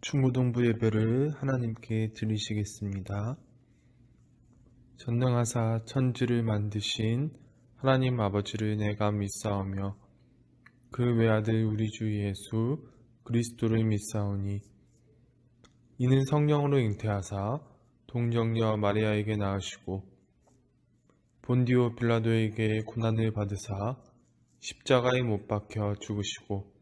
중고등부 예배를 하나님께 드리시겠습니다. 전능하사 천지를 만드신 하나님 아버지를 내가 믿사오며 그 외아들 우리 주 예수 그리스도를 믿사오니 이는 성령으로 잉태하사 동정녀 마리아에게 낳으시고 본디오 빌라도에게 고난을 받으사 십자가에 못 박혀 죽으시고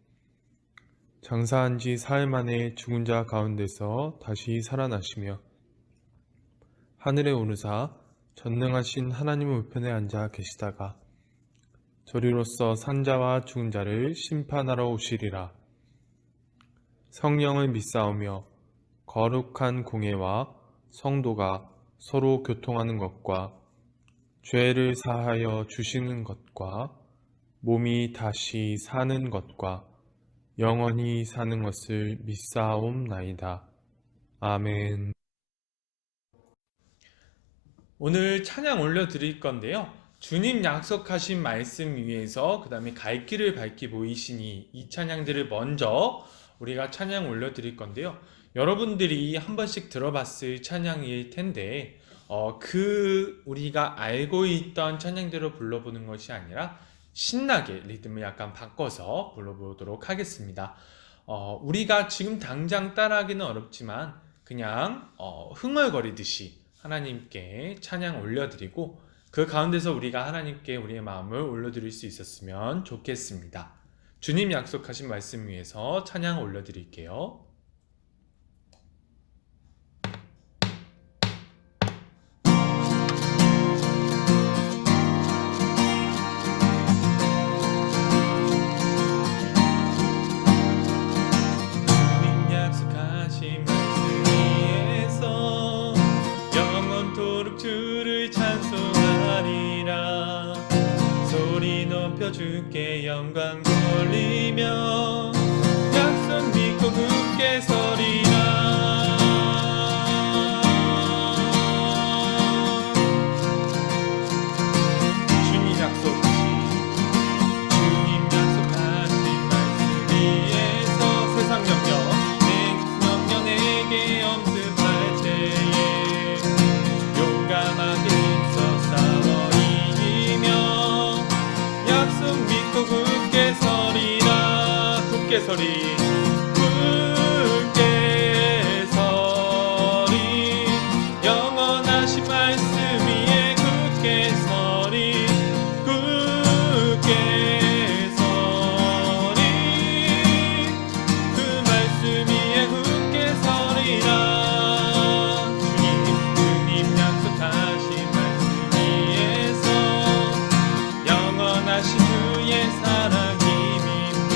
장사한 지 사흘 만에 죽은 자 가운데서 다시 살아나시며 하늘에 오르사 전능하신 하나님 우편에 앉아 계시다가 저리로서 산자와 죽은 자를 심판하러 오시리라. 성령을 믿사오며 거룩한 공예와 성도가 서로 교통하는 것과 죄를 사하여 주시는 것과 몸이 다시 사는 것과 영원히 사는 것을 믿사옵나이다. 아멘. 오늘 찬양 올려드릴 건데요. 주님 약속하신 말씀 위에서 그 다음에 갈 길을 밝히 보이시니 이 찬양들을 먼저 우리가 찬양 올려드릴 건데요. 여러분들이 한 번씩 들어봤을 찬양일 텐데 우리가 알고 있던 찬양대로 불러보는 것이 아니라 신나게 리듬을 약간 바꿔서 불러보도록 하겠습니다. 우리가 지금 당장 따라하기는 어렵지만 그냥 흥얼거리듯이 하나님께 찬양 올려드리고 그 가운데서 우리가 하나님께 우리의 마음을 올려드릴 수 있었으면 좋겠습니다. 주님 약속하신 말씀 위에서 찬양 올려드릴게요. 주님 약속하신 말씀 위에서 영원토록 주를 찬송하리라. 소리 높여 주께 영광 돌리며 약속 믿고 굳게 서리라. 주님 약속하신 말씀 위에서 세상 영역 내게 엄습할 때에 용감하게 힘써 싸워 이기며 약속 믿고 굳게 서리라. 굳게 서리 영원하신 말씀 위에 굳게 서리. 굳게 서리 그 말씀 위에 굳게 서리라. 주님 약속하신 말씀 위에서 영원하신 주의 사랑 힘입고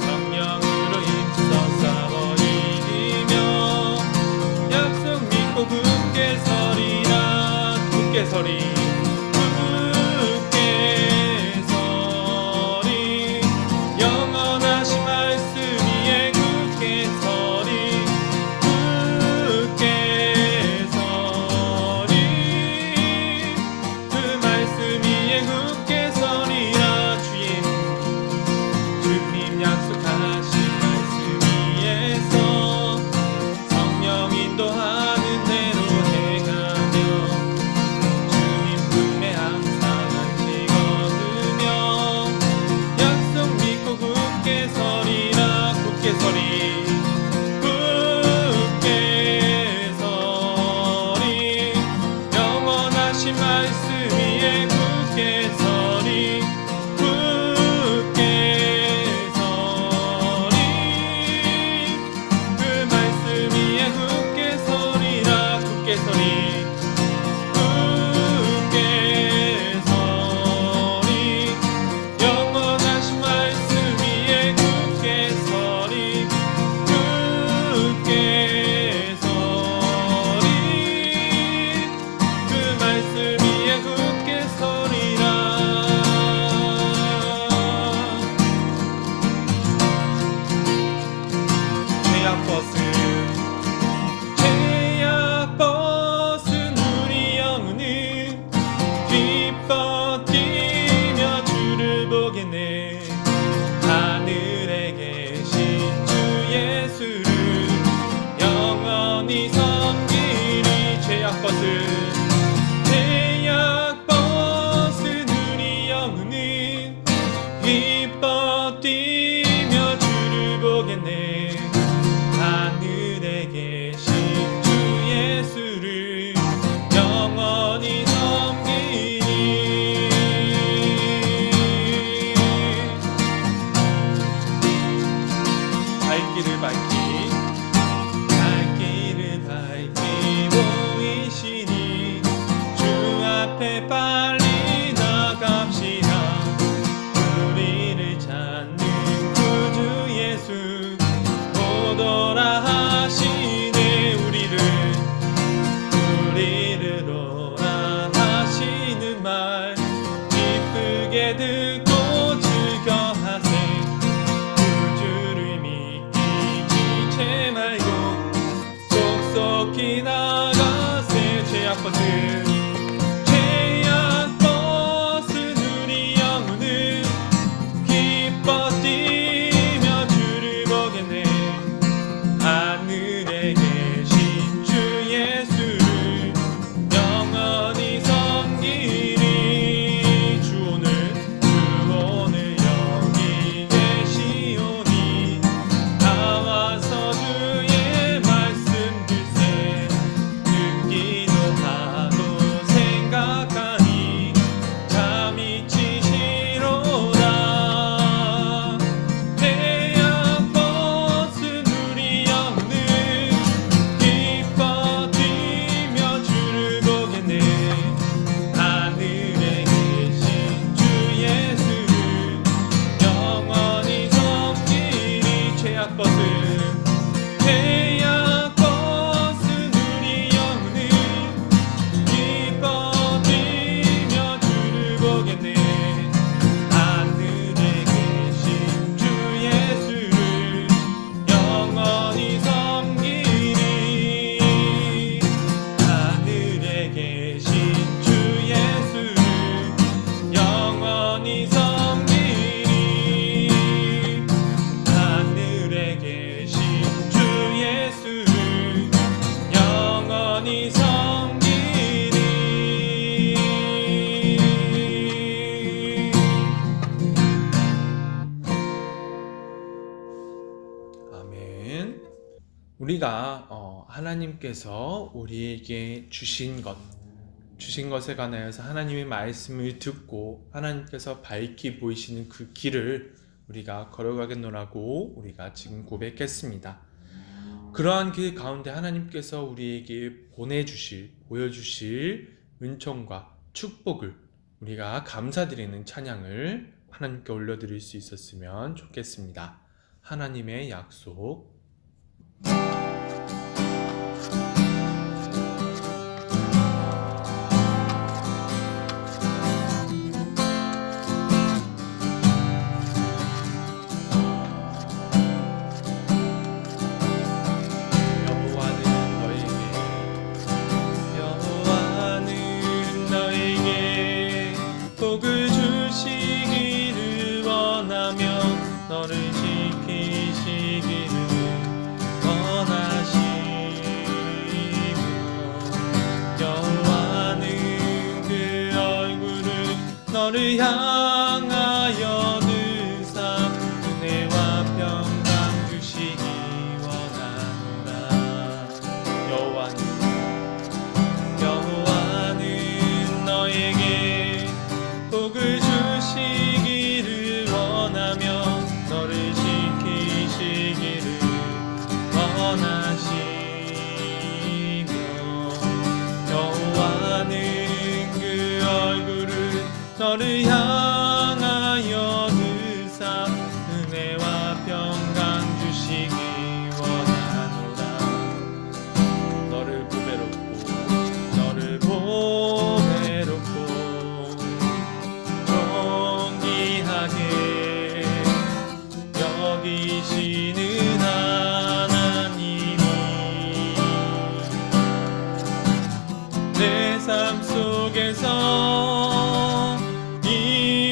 성령으로 힘써 싸워 이기며 약속 믿고 굳게 서리라. 굳게 서리 굳게 서리 영원하신 말씀 위에 굳게 서리. 굳게 서리 그 말씀 위에 굳게 서리라. 주님 약속하신 말씀 위에서 성령 인도하는 대로 행하며 주님 품에 항상 안식 얻으며 약속 믿고 굳게 서리라. 굳게 서리 굳게 서리 영원하신 말씀 위에 굳게 서리. 굳게 서리 그 말씀 위에 굳게 서리라. 굳게 서리 굳게 서리 영원하신 말씀 위에 굳게 서리. 굳게 서리 그 말씀 위에 굳게 서리라. 죄악 벗은 우리 영혼은 기뻐 뛰며 주를 보겠네. 하늘에 계신 주 예수를 밝히 보이시니 주 앞에 빨리 나갑시다. 우리를 찾는 구주 예수 오더라 하시네. 우리를 오라 하시는 말 기쁘게 듣고 즐겨하세. 구주를 믿기 지체 말고 속속히 나가세. 죄악벗은 우리 영혼을 기뻐 뛰며 주를 보겠네. 하늘에 계신 주 예수를 영원히 섬기리. 주 오늘 여기 계시오니 다 와서 주의 말씀 들세. 듣기도 하고 생각하니 잠이 치시로다. 태양 벗은 우리 영혼을 기뻐 뛰며 주를 보겠네. 하늘에 계신 주 예수를 영원히 섬기리. 죄악 벗은 우리 영혼을 기뻐 뛰며 주를 보겠네. 하늘에 계신 주 예수를 영원히 섬기리. 하늘에 계신 주 예수를 영원히 섬기리. 하늘에 계신 주 예수를 영원히 섬기리. 아멘. 우리가 하나님께서 우리에게 주신 것에 관하여서 하나님의 말씀을 듣고 하나님께서 밝히 보이시는 그 길을 우리가 걸어가겠노라고 우리가 지금 고백했습니다. 그러한 길 가운데 하나님께서 우리에게 보여주실 은총과 축복을 우리가 감사드리는 찬양을 하나님께 올려드릴 수 있었으면 좋겠습니다. 하나님의 약속. 여호와는 너에게 복을 주시기를 원하며 너를 지키시기를 원하시며 여호와는 그 얼굴을 너를 향하여 드사 은혜와 평강 주시기 원하노라. 여호와는 너에게 복을 주시기를 원하며 너를 지키시기를 원하시며 여호와는 그 얼굴을 너를 향하여 드사 은혜와 평강 주시기 원하노라. 너를 보배롭고 존귀하게 여기시는 하나님이 내 삶 속에서 이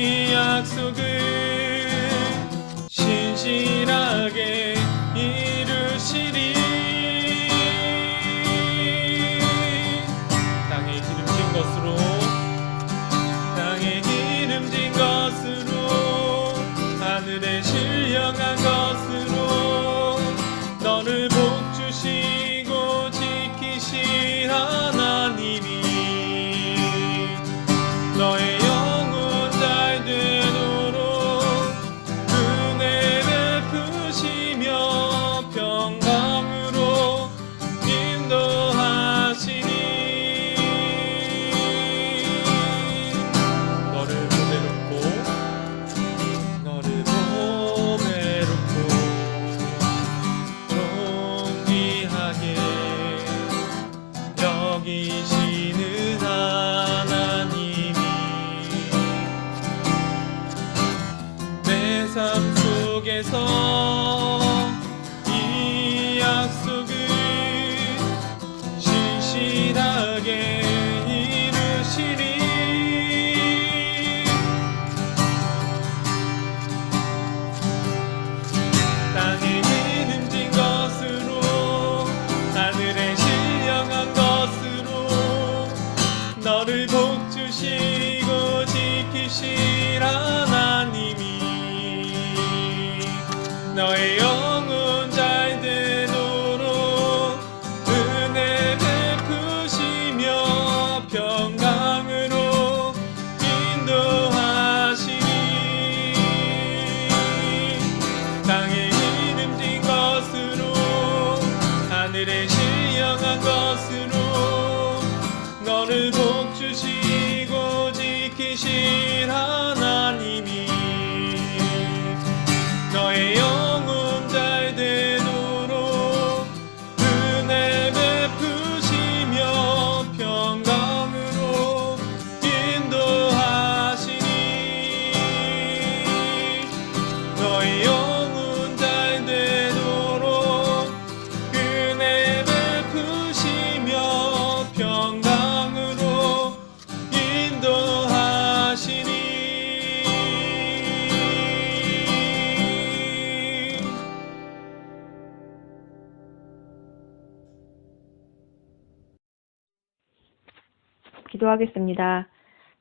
기도하겠습니다.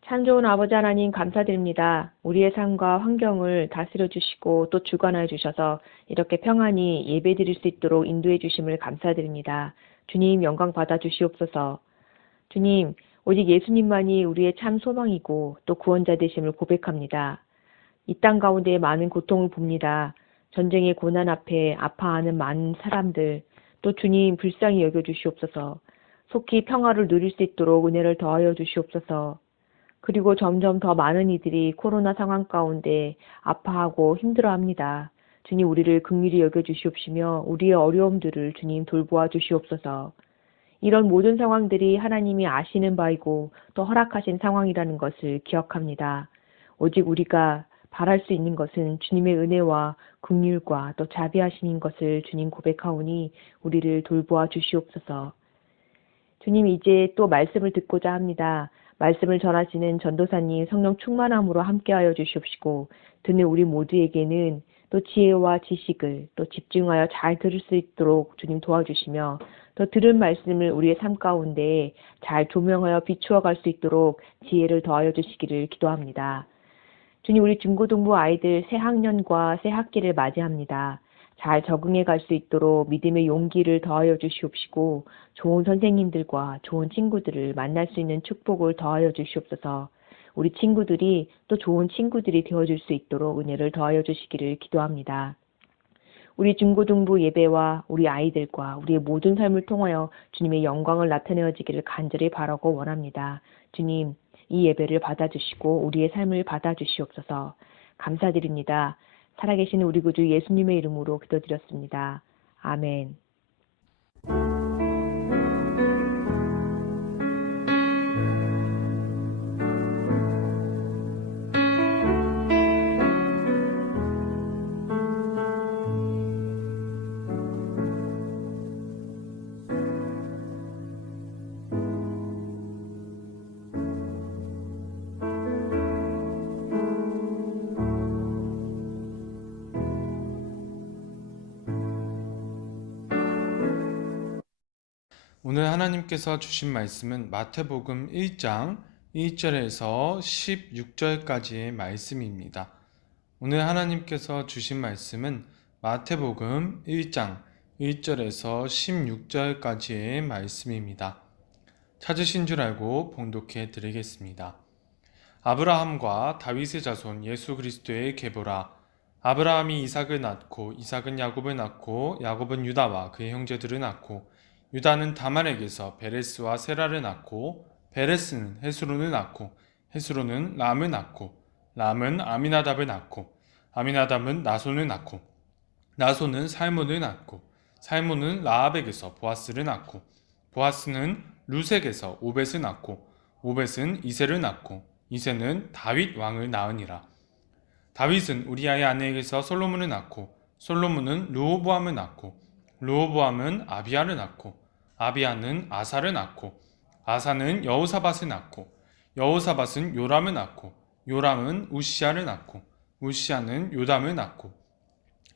참 좋은 아버지 하나님 감사드립니다. 우리의 삶과 환경을 다스려 주시고 또 주관하여 주셔서 이렇게 평안히 예배 드릴 수 있도록 인도해 주심을 감사드립니다. 주님 영광 받아 주시옵소서. 주님, 오직 예수님만이 우리의 참 소망이고 또 구원자 되심을 고백합니다. 이 땅 가운데 많은 고통을 봅니다. 전쟁의 고난 앞에 아파하는 많은 사람들, 또 주님 불쌍히 여겨 주시옵소서. 속히 평화를 누릴 수 있도록 은혜를 더하여 주시옵소서. 그리고 점점 더 많은 이들이 코로나 상황 가운데 아파하고 힘들어합니다. 주님 우리를 긍휼히 여겨 주시옵시며 우리의 어려움들을 주님 돌보아 주시옵소서. 이런 모든 상황들이 하나님이 아시는 바이고 또 허락하신 상황이라는 것을 기억합니다. 오직 우리가 바랄 수 있는 것은 주님의 은혜와 긍휼과 또 자비하심인 것을 주님 고백하오니 우리를 돌보아 주시옵소서. 주님 이제 또 말씀을 듣고자 합니다. 말씀을 전하시는 전도사님 성령 충만함으로 함께하여 주시옵시고 듣는 우리 모두에게는 또 지혜와 지식을 또 집중하여 잘 들을 수 있도록 주님 도와주시며 또 들은 말씀을 우리의 삶 가운데 잘 조명하여 비추어 갈 수 있도록 지혜를 더하여 주시기를 기도합니다. 주님 우리 중고등부 아이들 새 학년과 새 학기를 맞이합니다. 잘 적응해 갈 수 있도록 믿음의 용기를 더하여 주시옵시고 좋은 선생님들과 좋은 친구들을 만날 수 있는 축복을 더하여 주시옵소서. 우리 친구들이 또 좋은 친구들이 되어줄 수 있도록 은혜를 더하여 주시기를 기도합니다. 우리 중고등부 예배와 우리 아이들과 우리의 모든 삶을 통하여 주님의 영광을 나타내어지기를 간절히 바라고 원합니다. 주님 이 예배를 받아주시고 우리의 삶을 받아주시옵소서. 감사드립니다. 살아계신 우리 구주 예수님의 이름으로 기도드렸습니다. 아멘. 오늘 하나님께서 주신 말씀은 마태복음 1장 1절에서 16절까지의 말씀입니다. 오늘 하나님께서 주신 말씀은 마태복음 1장 1절에서 16절까지의 말씀입니다. 찾으신 줄 알고 봉독해 드리겠습니다. 아브라함과 다윗의 자손 예수 그리스도의 계보라. 아브라함이 이삭을 낳고 이삭은 야곱을 낳고 야곱은 유다와 그의 형제들을 낳고 유다는 다말에게서 베레스와 세라를 낳고 베레스는 헤스론을 낳고 헤스론은 람을 낳고 람은 아미나답을 낳고 아미나답은 나손을 낳고 나손은 살몬을 낳고 살몬은 라합에게서 보아스를 낳고 보아스는 루색에서 오벳을 낳고 오벳은 이새를 낳고 이새는 다윗 왕을 낳으니라. 다윗은 우리아의 아내에게서 솔로몬을 낳고 솔로몬은 르호보암을 낳고 르호보암은 아비야를 낳고 아비야는 아사를 낳고 아사는 여호사밧을 낳고 여호사밧은 요람을 낳고 요람은 우시야를 낳고 우시야는 요담을 낳고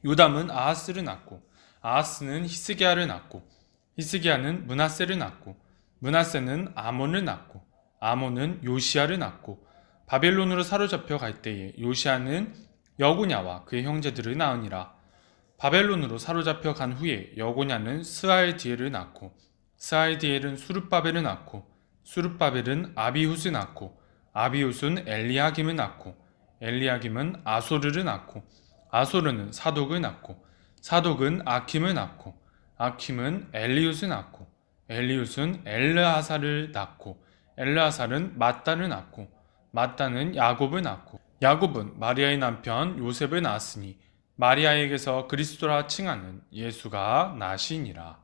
요담은 아하스를 낳고 아하스는 히스기야를 낳고 히스기야는 므낫세를 낳고 므낫세는 아몬을 낳고 아몬은 요시야를 낳고 바벨론으로 사로잡혀 갈 때에 요시야는 여고냐와 그의 형제들을 낳으니라. 바벨론으로 사로잡혀 간 후에 여고냐는 스알디엘을 낳고 스알디엘은 수룹바벨을 낳고 수룹바벨은 아비훗을 낳고 아비훗은 엘리야김을 낳고 엘리야김은 아소르를 낳고 아소르는 사독을 낳고 사독은 아킴을 낳고 아킴은 엘리훗을 낳고 엘리훗은 엘르하사를 낳고 엘르하살은 맏단을 낳고 맏단은 야곱을 낳고 야곱은 마리아의 남편 요셉을 낳았으니 마리아에게서 그리스도라 칭하는 예수가 나시니라.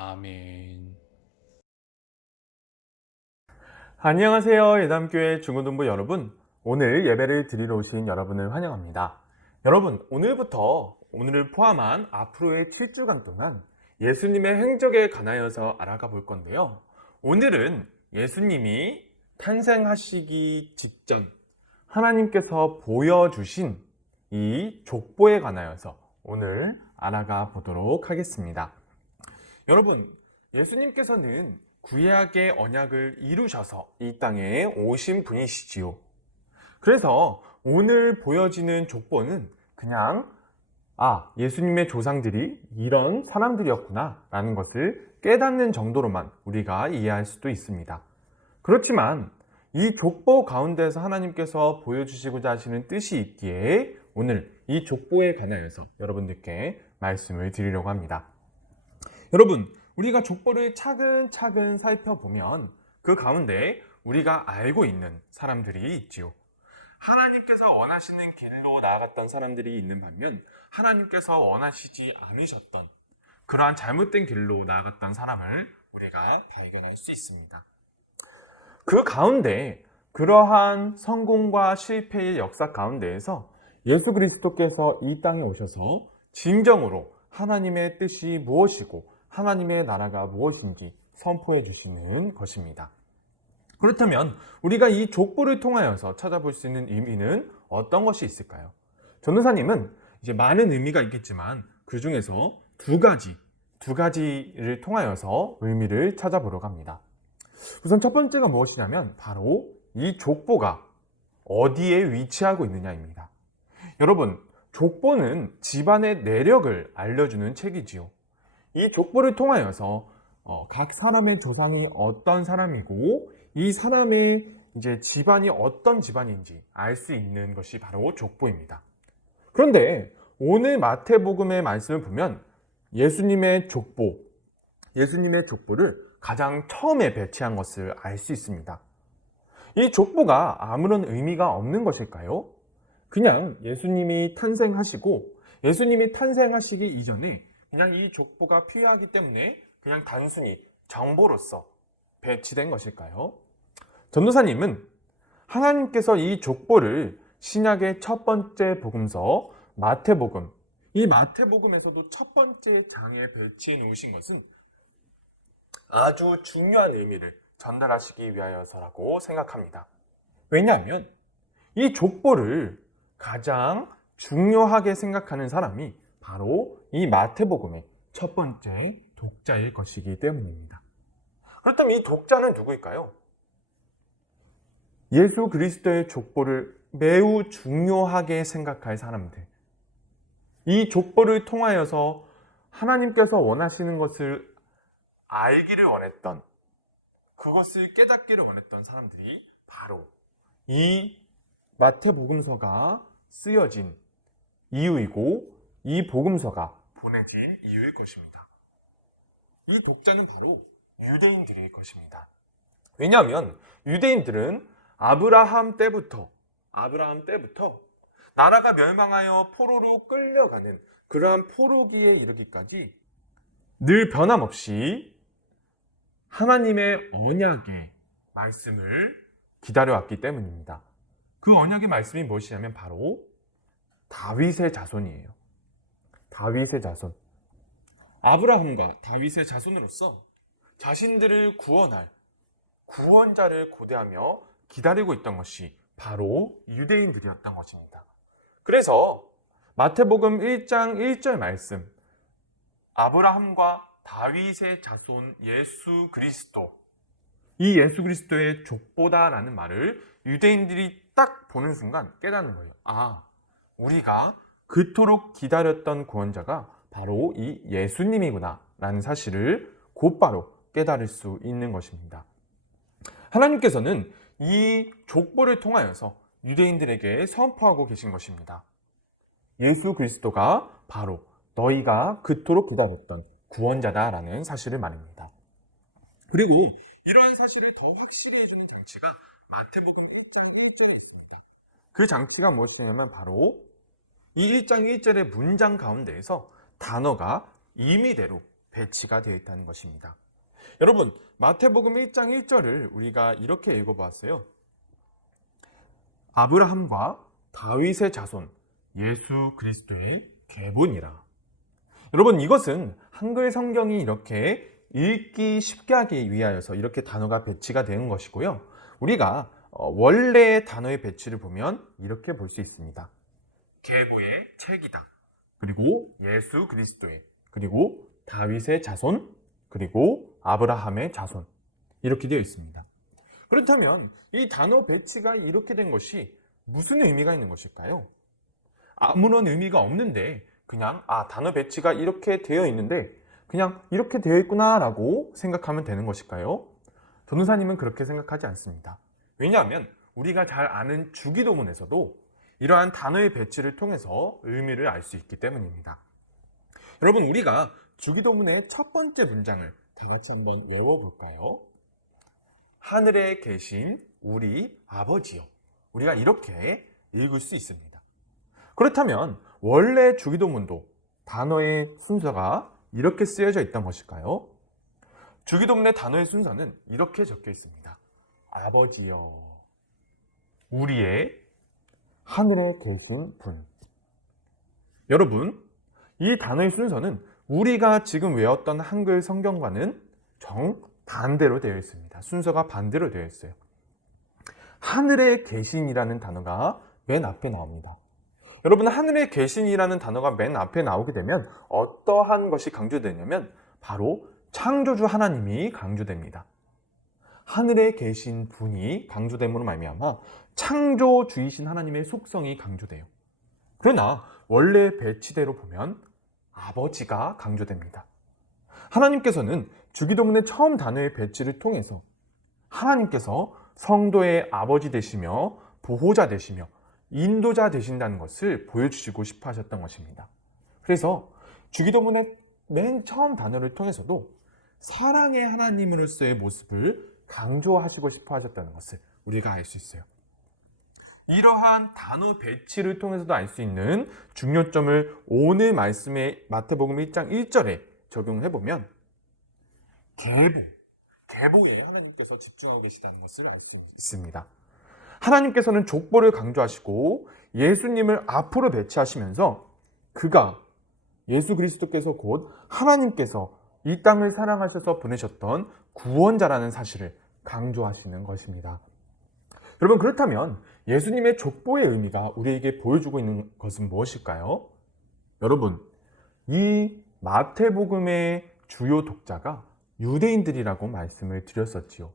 아멘. 안녕하세요. 예담교회 중고등부 여러분. 오늘 예배를 드리러 오신 여러분을 환영합니다. 여러분, 오늘을 포함한 앞으로의 7주간 동안 예수님의 행적에 관하여서 알아가 볼 건데요. 오늘은 예수님이 탄생하시기 직전 하나님께서 보여주신 이 족보에 관하여서 오늘 알아가 보도록 하겠습니다. 여러분, 예수님께서는 구약의 언약을 이루셔서 이 땅에 오신 분이시지요. 그래서 오늘 보여지는 족보는 그냥 예수님의 조상들이 이런 사람들이었구나 라는 것을 깨닫는 정도로만 우리가 이해할 수도 있습니다. 그렇지만 이 족보 가운데서 하나님께서 보여주시고자 하시는 뜻이 있기에 오늘 이 족보에 관하여서 여러분들께 말씀을 드리려고 합니다. 여러분, 우리가 족보를 차근차근 살펴보면 그 가운데 우리가 알고 있는 사람들이 있지요. 하나님께서 원하시는 길로 나아갔던 사람들이 있는 반면 하나님께서 원하시지 않으셨던 그러한 잘못된 길로 나아갔던 사람을 우리가 발견할 수 있습니다. 그 가운데 그러한 성공과 실패의 역사 가운데에서 예수 그리스도께서 이 땅에 오셔서 진정으로 하나님의 뜻이 무엇이고 하나님의 나라가 무엇인지 선포해 주시는 것입니다. 그렇다면 우리가 이 족보를 통하여서 찾아볼 수 있는 의미는 어떤 것이 있을까요? 전도사님은 이제 많은 의미가 있겠지만 그 중에서 두 가지를 통하여서 의미를 찾아보려고 합니다. 우선 첫 번째가 무엇이냐면 바로 이 족보가 어디에 위치하고 있느냐입니다. 여러분, 족보는 집안의 내력을 알려주는 책이지요. 이 족보를 통하여서 각 사람의 조상이 어떤 사람이고 이 사람의 이제 집안이 어떤 집안인지 알 수 있는 것이 바로 족보입니다. 그런데 오늘 마태복음의 말씀을 보면 예수님의 족보를 가장 처음에 배치한 것을 알 수 있습니다. 이 족보가 아무런 의미가 없는 것일까요? 그냥 예수님이 탄생하시기 이전에 그냥 이 족보가 필요하기 때문에 그냥 단순히 정보로서 배치된 것일까요? 전도사님은 하나님께서 이 족보를 신약의 첫 번째 복음서 마태복음, 이 마태복음에서도 첫 번째 장에 배치해 놓으신 것은 아주 중요한 의미를 전달하시기 위하여서라고 생각합니다. 왜냐하면 이 족보를 가장 중요하게 생각하는 사람이 바로 이 마태복음의 첫 번째 독자일 것이기 때문입니다. 그렇다면 이 독자는 누구일까요? 예수 그리스도의 족보를 매우 중요하게 생각할 사람들. 이 족보를 통하여서 하나님께서 원하시는 것을 알기를 원했던, 그것을 깨닫기를 원했던 사람들이 바로 이 마태복음서가 쓰여진 이유이고 이 복음서가 보내진 이유일 것입니다. 이 독자는 바로 유대인들일 것입니다. 왜냐하면 유대인들은 아브라함 때부터 나라가 멸망하여 포로로 끌려가는 그러한 포로기에 이르기까지 늘 변함없이 하나님의 언약의 말씀을 기다려왔기 때문입니다. 그 언약의 말씀이 무엇이냐면 바로 다윗의 자손이에요. 다윗의 자손. 아브라함과 다윗의 자손으로서 자신들을 구원할 구원자를 고대하며 기다리고 있던 것이 바로 유대인들이었던 것입니다. 그래서 마태복음 1장 1절 말씀, 아브라함과 다윗의 자손 예수 그리스도, 이 예수 그리스도의 족보다라는 말을 유대인들이 딱 보는 순간 깨닫는 거예요. 우리가 그토록 기다렸던 구원자가 바로 이 예수님이구나 라는 사실을 곧바로 깨달을 수 있는 것입니다. 하나님께서는 이 족보를 통하여서 유대인들에게 선포하고 계신 것입니다. 예수 그리스도가 바로 너희가 그토록 기다렸던 구원자다라는 사실을 말입니다. 그리고 이러한 사실을 더 확실히 해주는 장치가 마태복음 1장 1절에 있습니다. 그 장치가 무엇이냐면 바로 이 1장 1절의 문장 가운데에서 단어가 임의대로 배치가 되어 있다는 것입니다. 여러분, 마태복음 1장 1절을 우리가 이렇게 읽어보았어요. 아브라함과 다윗의 자손 예수 그리스도의 계보니라. 여러분, 이것은 한글 성경이 이렇게 읽기 쉽게 하기 위하여서 이렇게 단어가 배치가 되는 것이고요. 우리가 원래의 단어의 배치를 보면 이렇게 볼 수 있습니다. 계보의 책이다. 그리고 예수 그리스도의, 그리고 다윗의 자손, 그리고 아브라함의 자손. 이렇게 되어 있습니다. 그렇다면 이 단어 배치가 이렇게 된 것이 무슨 의미가 있는 것일까요? 아무런 의미가 없는데 그냥 단어 배치가 이렇게 되어 있는데 그냥 이렇게 되어 있구나 라고 생각하면 되는 것일까요? 전도사님은 그렇게 생각하지 않습니다. 왜냐하면 우리가 잘 아는 주기도문에서도 이러한 단어의 배치를 통해서 의미를 알 수 있기 때문입니다. 여러분, 우리가 주기도문의 첫 번째 문장을 다 같이 한번 외워볼까요? 하늘에 계신 우리 아버지요. 우리가 이렇게 읽을 수 있습니다. 그렇다면 원래 주기도문도 단어의 순서가 이렇게 쓰여져 있던 것일까요? 주기도문의 단어의 순서는 이렇게 적혀 있습니다. 아버지요. 우리의 하늘에 계신 분. 여러분, 이 단어의 순서는 우리가 지금 외웠던 한글 성경과는 정반대로 되어 있습니다. 순서가 반대로 되어 있어요. 하늘에 계신이라는 단어가 맨 앞에 나옵니다. 여러분, 하늘에 계신이라는 단어가 맨 앞에 나오게 되면 어떠한 것이 강조되냐면 바로 창조주 하나님이 강조됩니다. 하늘에 계신 분이 강조됨으로 말미암아 창조주이신 하나님의 속성이 강조돼요. 그러나 원래 배치대로 보면 아버지가 강조됩니다. 하나님께서는 주기도문의 처음 단어의 배치를 통해서 하나님께서 성도의 아버지 되시며 보호자 되시며 인도자 되신다는 것을 보여주시고 싶어 하셨던 것입니다. 그래서 주기도문의 맨 처음 단어를 통해서도 사랑의 하나님으로서의 모습을 강조하시고 싶어 하셨다는 것을 우리가 알 수 있어요. 이러한 단어 배치를 통해서도 알 수 있는 중요점을 오늘 말씀의 마태복음 1장 1절에 적용해 보면 계보에 하나님께서 집중하고 계시다는 것을 알 수 있습니다. 하나님께서는 족보를 강조하시고 예수님을 앞으로 배치하시면서 그가 예수 그리스도께서 곧 하나님께서 이 땅을 사랑하셔서 보내셨던 구원자라는 사실을 강조하시는 것입니다. 여러분, 그렇다면 예수님의 족보의 의미가 우리에게 보여주고 있는 것은 무엇일까요? 여러분, 이 마태복음의 주요 독자가 유대인들이라고 말씀을 드렸었지요.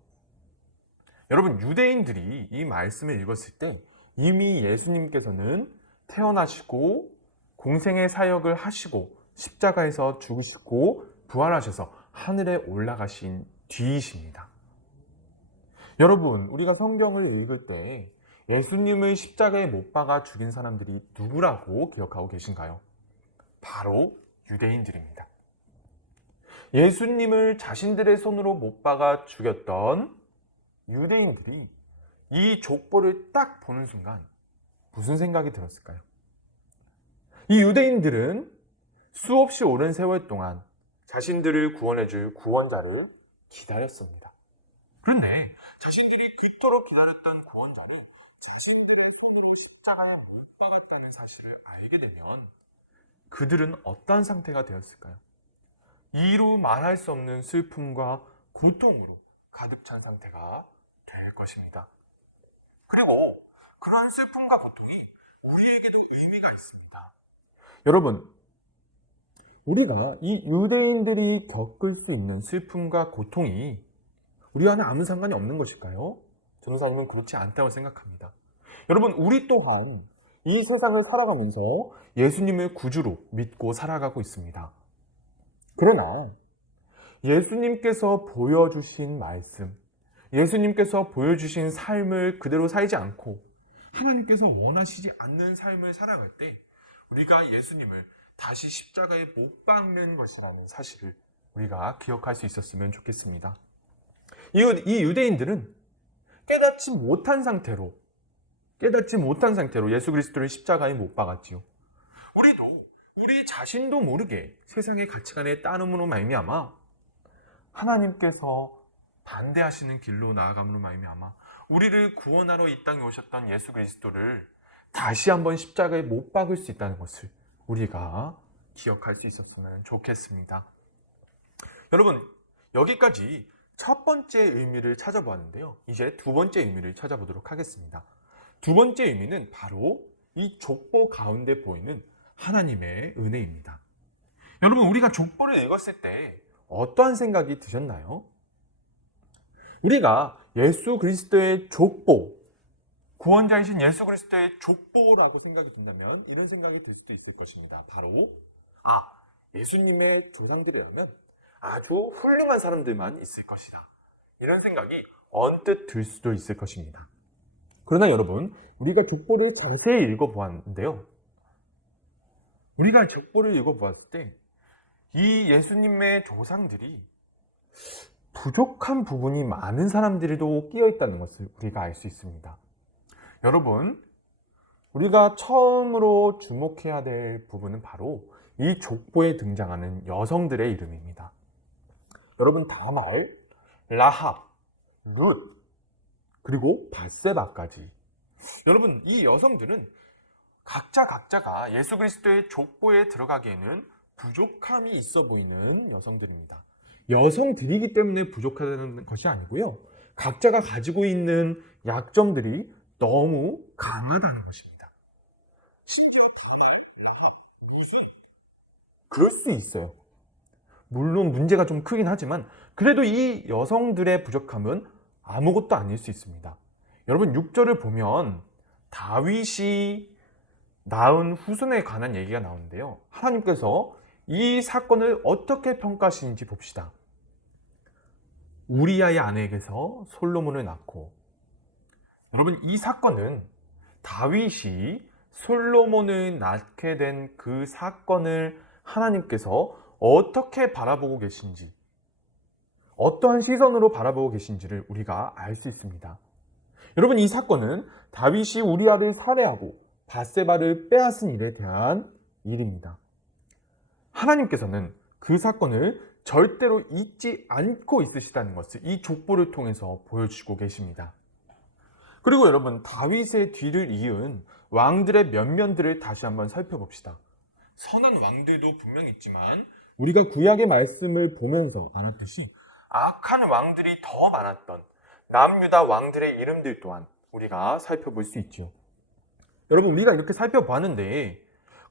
여러분, 유대인들이 이 말씀을 읽었을 때 이미 예수님께서는 태어나시고 공생의 사역을 하시고 십자가에서 죽으시고 부활하셔서 하늘에 올라가신 뒤이십니다. 여러분, 우리가 성경을 읽을 때 예수님을 십자가에 못 박아 죽인 사람들이 누구라고 기억하고 계신가요? 바로 유대인들입니다. 예수님을 자신들의 손으로 못 박아 죽였던 유대인들이 이 족보를 딱 보는 순간 무슨 생각이 들었을까요? 이 유대인들은 수없이 오랜 세월 동안 자신들을 구원해줄 구원자를 기다렸습니다. 그런데 자신들이 그토록 기다렸던 구원자를 자신들의 손으로 십자가에 못 박았다는 사실을 알게 되면 그들은 어떤 상태가 되었을까요? 이루 말할 수 없는 슬픔과 고통으로 가득 찬 상태가 될 것입니다. 그리고 그러한 슬픔과 고통이 우리에게도 의미가 있습니다. 여러분, 우리가 이 유대인들이 겪을 수 있는 슬픔과 고통이 우리와는 아무 상관이 없는 것일까요? 전도사님은 그렇지 않다고 생각합니다. 여러분, 우리 또한 이 세상을 살아가면서 예수님을 구주로 믿고 살아가고 있습니다. 그러나 예수님께서 보여주신 말씀, 예수님께서 보여주신 삶을 그대로 살지 않고 하나님께서 원하시지 않는 삶을 살아갈 때 우리가 예수님을 다시 십자가에 못 박는 것이라는 사실을 우리가 기억할 수 있었으면 좋겠습니다. 이 유대인들은 깨닫지 못한 상태로 예수 그리스도를 십자가에 못 박았지요. 우리도 우리 자신도 모르게 세상의 가치관에 따름으로 말미암아 하나님께서 반대하시는 길로 나아감으로 말미암아 우리를 구원하러 이 땅에 오셨던 예수 그리스도를 다시 한번 십자가에 못 박을 수 있다는 것을 우리가 기억할 수 있었으면 좋겠습니다. 여러분, 여기까지 첫 번째 의미를 찾아보았는데요. 이제 두 번째 의미를 찾아보도록 하겠습니다. 두 번째 의미는 바로 이 족보 가운데 보이는 하나님의 은혜입니다. 여러분, 우리가 족보를 읽었을 때 어떠한 생각이 드셨나요? 우리가 예수 그리스도의 족보, 구원자이신 예수 그리스도의 족보라고 생각이 든다면 이런 생각이 들 수도 있을 것입니다. 바로 예수님의 조상들이라면 아주 훌륭한 사람들만 있을 것이다. 이런 생각이 언뜻 들 수도 있을 것입니다. 그러나 여러분, 우리가 족보를 자세히 읽어보았는데요. 우리가 족보를 읽어보았을 때 이 예수님의 조상들이 부족한 부분이 많은 사람들도 끼어 있다는 것을 우리가 알 수 있습니다. 여러분, 우리가 처음으로 주목해야 될 부분은 바로 이 족보에 등장하는 여성들의 이름입니다. 여러분, 다말, 라합, 룻, 그리고 밧세바까지. 여러분, 이 여성들은 각자가 예수 그리스도의 족보에 들어가기에는 부족함이 있어 보이는 여성들입니다. 여성들이기 때문에 부족하다는 것이 아니고요. 각자가 가지고 있는 약점들이 너무 강하다는 것입니다. 심지어 그럴 수 있어요. 물론 문제가 좀 크긴 하지만 그래도 이 여성들의 부족함은 아무것도 아닐 수 있습니다. 여러분 6절을 보면 다윗이 낳은 후손에 관한 얘기가 나오는데요. 하나님께서 이 사건을 어떻게 평가하시는지 봅시다. 우리아의 아내에게서 솔로몬을 낳고, 여러분 이 사건은 다윗이 솔로몬을 낳게 된 그 사건을 하나님께서 어떻게 바라보고 계신지, 어떠한 시선으로 바라보고 계신지를 우리가 알 수 있습니다. 여러분 이 사건은 다윗이 우리아를 살해하고 밧세바를 빼앗은 일에 대한 일입니다. 하나님께서는 그 사건을 절대로 잊지 않고 있으시다는 것을 이 족보를 통해서 보여주시고 계십니다. 그리고 여러분 다윗의 뒤를 이은 왕들의 면면들을 다시 한번 살펴봅시다. 선한 왕들도 분명 있지만 우리가 구약의 말씀을 보면서 알았듯이 악한 왕들이 더 많았던 남유다 왕들의 이름들 또한 우리가 살펴볼 수 있죠. 여러분 우리가 이렇게 살펴봤는데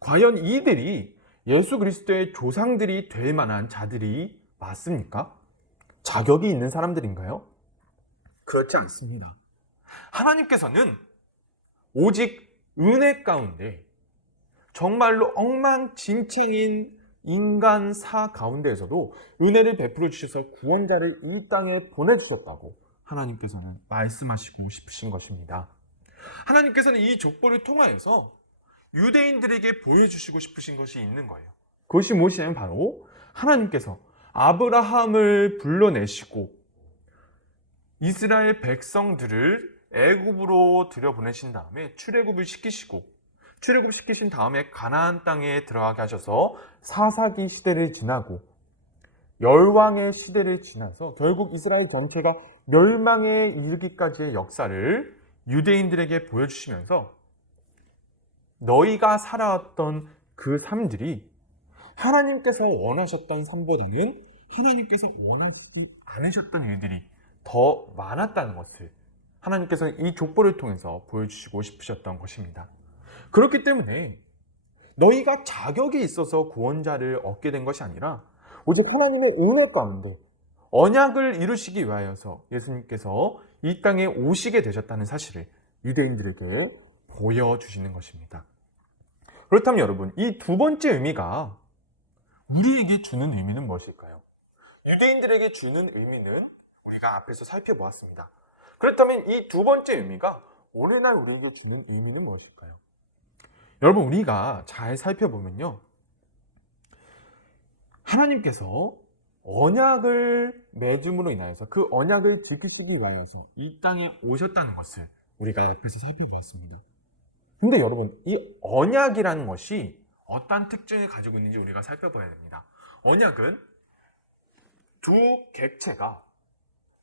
과연 이들이 예수 그리스도의 조상들이 될 만한 자들이 맞습니까? 자격이 있는 사람들인가요? 그렇지 않습니다. 하나님께서는 오직 은혜 가운데 정말로 엉망진창인 인간사 가운데에서도 은혜를 베풀어 주셔서 구원자를 이 땅에 보내주셨다고 하나님께서는 말씀하시고 싶으신 것입니다. 하나님께서는 이 족보를 통하여서 유대인들에게 보여주시고 싶으신 것이 있는 거예요. 그것이 무엇이냐면 바로 하나님께서 아브라함을 불러내시고 이스라엘 백성들을 애굽으로 들여보내신 다음에 출애굽을 시키신 다음에 가나안 땅에 들어가게 하셔서 사사기 시대를 지나고 열왕의 시대를 지나서 결국 이스라엘 전체가 멸망에 이르기까지의 역사를 유대인들에게 보여주시면서 너희가 살아왔던 그 삶들이 하나님께서 원하셨던 삶보다는 하나님께서 원하지 않으셨던 일들이 더 많았다는 것을 하나님께서 이 족보를 통해서 보여주시고 싶으셨던 것입니다. 그렇기 때문에 너희가 자격이 있어서 구원자를 얻게 된 것이 아니라 오직 하나님의 은혜 가운데 언약을 이루시기 위하여서 예수님께서 이 땅에 오시게 되셨다는 사실을 유대인들에게 보여주시는 것입니다. 그렇다면 여러분, 이 두 번째 의미가 우리에게 주는 의미는 무엇일까요? 유대인들에게 주는 의미는 우리가 앞에서 살펴보았습니다. 그렇다면 이 두 번째 의미가 오늘날 우리에게 주는 의미는 무엇일까요? 여러분, 우리가 잘 살펴보면요, 하나님께서 언약을 맺음으로 인하여서 그 언약을 지키시기 위하여서 이 땅에 오셨다는 것을 우리가 옆에서 살펴보았습니다. 근데 여러분, 이 언약이라는 것이 어떤 특징을 가지고 있는지 우리가 살펴봐야 됩니다. 언약은 두 객체가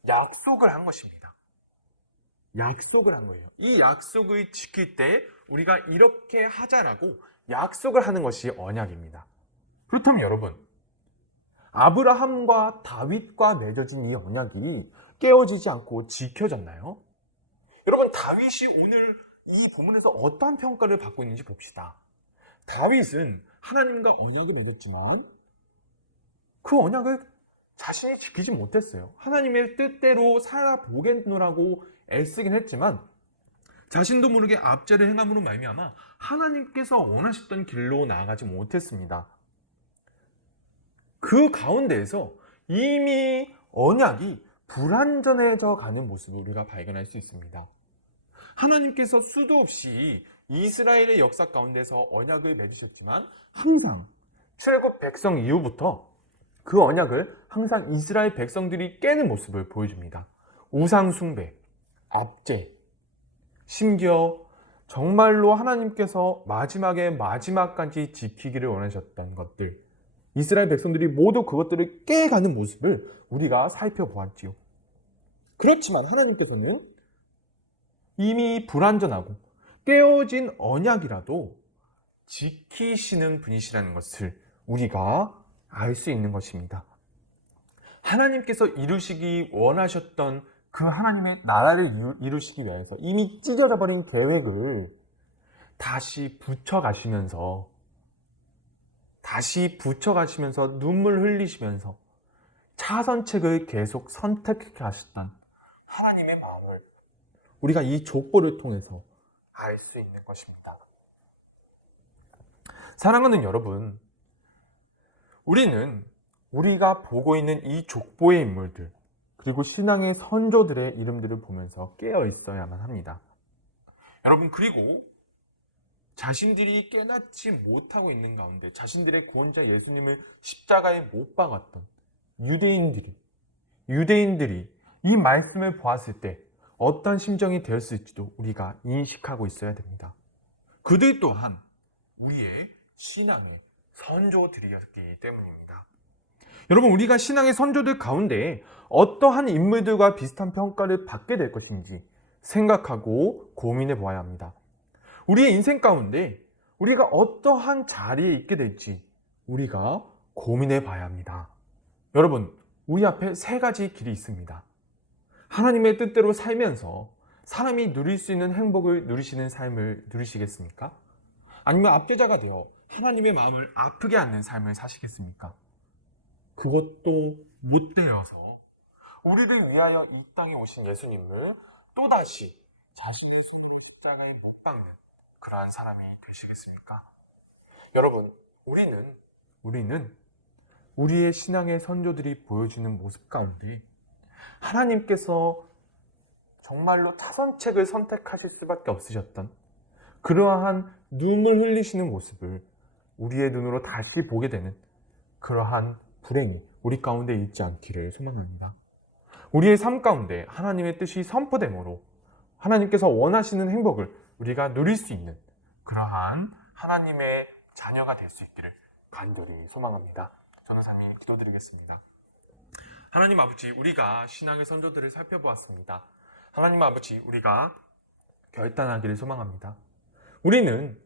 약속을 한 것입니다. 약속을 한 거예요. 이 약속을 지킬 때 우리가 이렇게 하자라고 약속을 하는 것이 언약입니다. 그렇다면 여러분, 아브라함과 다윗과 맺어진 이 언약이 깨어지지 않고 지켜졌나요? 여러분, 다윗이 오늘 이 본문에서 어떠한 평가를 받고 있는지 봅시다. 다윗은 하나님과 언약을 맺었지만 그 언약을 자신이 지키지 못했어요. 하나님의 뜻대로 살아보겠노라고 애쓰긴 했지만 자신도 모르게 압제를 행함으로 말미암아 하나님께서 원하셨던 길로 나아가지 못했습니다. 그 가운데에서 이미 언약이 불완전해져 가는 모습을 우리가 발견할 수 있습니다. 하나님께서 수도 없이 이스라엘의 역사 가운데서 언약을 맺으셨지만 항상 출애굽 백성 이후부터 그 언약을 항상 이스라엘 백성들이 깨는 모습을 보여줍니다. 우상 숭배, 압제, 심지어 정말로 하나님께서 마지막까지 지키기를 원하셨던 것들, 이스라엘 백성들이 모두 그것들을 깨가는 모습을 우리가 살펴보았지요. 그렇지만 하나님께서는 이미 불완전하고 깨어진 언약이라도 지키시는 분이시라는 것을 우리가 알 수 있는 것입니다. 하나님께서 이루시기 원하셨던 그 하나님의 나라를 이루시기 위해서 이미 찢어져 버린 계획을 다시 붙여가시면서 눈물 흘리시면서 차선책을 계속 선택해 하셨던 하나님의 마음을 우리가 이 족보를 통해서 알 수 있는 것입니다. 사랑하는 여러분, 우리가 보고 있는 이 족보의 인물들, 그리고 신앙의 선조들의 이름들을 보면서 깨어 있어야만 합니다. 여러분, 그리고 자신들이 깨닫지 못하고 있는 가운데 자신들의 구원자 예수님을 십자가에 못 박았던 유대인들이 이 말씀을 보았을 때 어떤 심정이 되었을지도 우리가 인식하고 있어야 됩니다. 그들 또한 우리의 신앙의 선조들이었기 때문입니다. 여러분, 우리가 신앙의 선조들 가운데 어떠한 인물들과 비슷한 평가를 받게 될 것인지 생각하고 고민해 보아야 합니다. 우리의 인생 가운데 우리가 어떠한 자리에 있게 될지 우리가 고민해 봐야 합니다. 여러분, 우리 앞에 세 가지 길이 있습니다. 하나님의 뜻대로 살면서 사람이 누릴 수 있는 행복을 누리시는 삶을 누리시겠습니까? 아니면 압제자가 되어 하나님의 마음을 아프게 하는 삶을 사시겠습니까? 그것도 못 되어서 우리를 위하여 이 땅에 오신 예수님을 또다시 자신의 손으로 십자가에 못 박는 그러한 사람이 되시겠습니까? 여러분, 우리는 우리의 신앙의 선조들이 보여주는 모습 가운데 하나님께서 정말로 차선책을 선택하실 수밖에 없으셨던 그러한 눈물 흘리시는 모습을 우리의 눈으로 다시 보게 되는 그러한 불행이 우리 가운데 있지 않기를 소망합니다. 우리의 삶 가운데 하나님의 뜻이 선포됨으로 하나님께서 원하시는 행복을 우리가 누릴 수 있는 그러한 하나님의 자녀가 될 수 있기를 간절히 소망합니다. 전도사님 기도드리겠습니다. 하나님 아버지, 우리가 신앙의 선조들을 살펴보았습니다. 하나님 아버지, 우리가 결단하기를 소망합니다. 우리는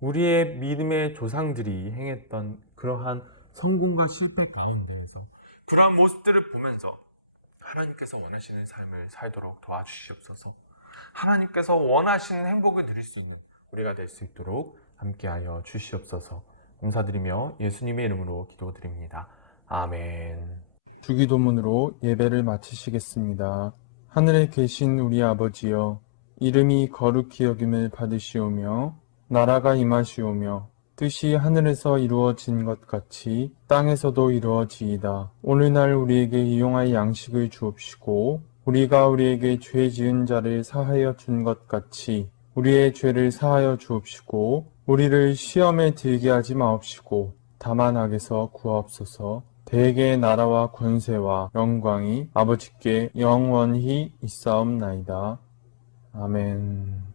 우리의 믿음의 조상들이 행했던 그러한 성공과 실패 가운데에서 그러한 모습들을 보면서 하나님께서 원하시는 삶을 살도록 도와주시옵소서. 하나님께서 원하시는 행복을 누릴 수 있는 우리가 될 수 있도록 함께하여 주시옵소서. 감사드리며 예수님의 이름으로 기도드립니다. 아멘. 주기도문으로 예배를 마치시겠습니다. 하늘에 계신 우리 아버지여, 이름이 거룩히 여김을 받으시오며 나라가 임하시오며 뜻이 하늘에서 이루어진 것 같이 땅에서도 이루어지이다. 오늘날 우리에게 일용할 양식을 주옵시고 우리가 우리에게 죄 지은 자를 사하여 준 것 같이 우리의 죄를 사하여 주옵시고 우리를 시험에 들게 하지 마옵시고 다만 악에서 구하옵소서. 대개의 나라와 권세와 영광이 아버지께 영원히 있사옵나이다. 아멘.